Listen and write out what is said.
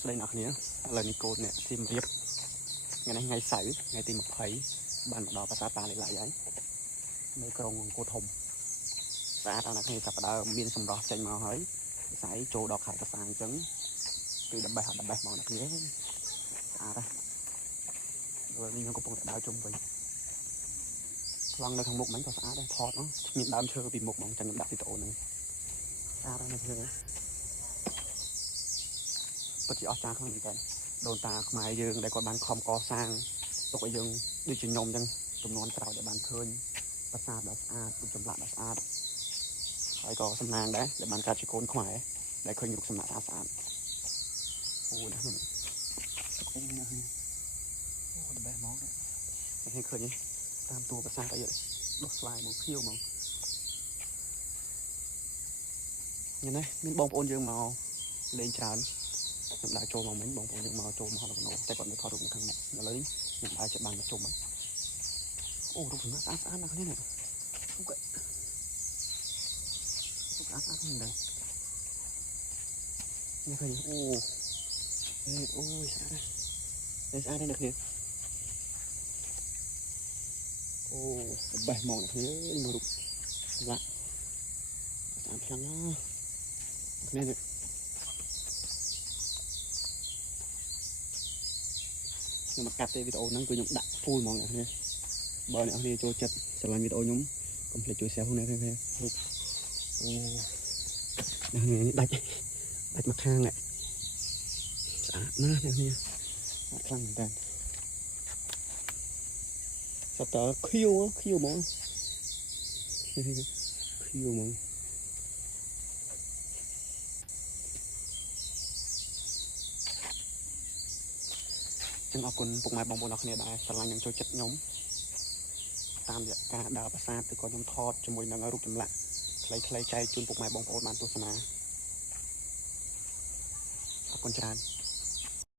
ស្ដីអ្នកគ្នាឥឡូវនេះកូនអ្នកជិមរៀបថ្ងៃនេះថ្ងៃសៅរ៍ថ្ងៃទី20បានមកដល់ប្រាសាទតាលេឡៃហើយនៅក្រុងអង្គរធំស្អាតដល់អ្នកគ្នាចាប់ផ្ដើមមានសម្រស់ចេញមកហើយស្អីចូលដល់ខេត្តកសាងអញ្ចឹងគឺដបេះមកអ្នកគ្នាស្អាតហើយឥឡូវនេះខ្ញុំកំពុងតែដើរជុំវិញខ្លងនៅខាងមុខមិញក៏ស្អាតដែរថតមានដើមឈើពីមុខហ្មងចាំខ្ញុំដាក់វីដេអូហ្នឹងស្អាតហើយអ្នកគ្នាពិតជាអស្ចារ្យខ្លាំងមែនតើដូនតាខ្មែរយើងដែលគាត់បានខំកសាងទុកឲ្យយើងដូចជាខ្ញុំអញ្ចឹងចំនួនក្រោយដែលបានឃើញប្រាសាទដ៏ស្អាតរូបចម្លាក់ដ៏ស្អាតហើយក៏សំណាងដែរដែលបានកើតជាកូនខ្មែរដែលឃើញរូបសំណាកស្អាតអូណាស់នេះអីណាស់អូដបេះមកនេះឃើញតាមតួប្រាសាទអីដុះស្លាយមកភៀវមកញ៉ឹងណាមានបងប្អូនយើងមកលេងច្រើនខ្ញុំដើរចូលមកមិញបងប្អូនយើងមកចូលមកក្នុងតែគាត់នៅថតរូបនៅខាងមុខឥឡូវនេះខ្ញុំដើរចាប់បានមកជុំអូរូបសំណាកស្អាតណាស់គ្នានេះរូបស្អាតហ្នឹងដែរនេះឃើញអូស្អាតណាស់គ្នាអូបេះមកអ្នកគ្នាមើលរូបឡាក់ស្អាតខ្លាំងណាស់គ្នានេះខ្ញុំមកកាត់ទេវីដេអូហ្នឹងគឺខ្ញុំដាក់ full ហ្មងអ្នកគ្នាបើអ្នកគ្នាចូលចិត្តស្រឡាញ់វីដេអូខ្ញុំកុំភ្លេចជួយ share ផងអ្នកគ្នារូបអូអ្នកគ្នានេះដាច់មកខាងនេះស្អាតណាស់អ្នកគ្នាស្អាតខ្លាំងមែនតើសត្វខៀវហ្មងខៀវហ្មងចឹងអរគុណពុកម៉ែបងប្អូនអរគ្នាដែរស្រឡាញ់និងចូលចិត្តខ្ញុំតាមរយៈការដើរប្រាសាទឬក៏ខ្ញុំថតជាមួយនឹងរូបចម្លាក់ខ្លីៗចែកជូនពុកម៉ែបងប្អូនបានទស្សនាអរគុណច្រើន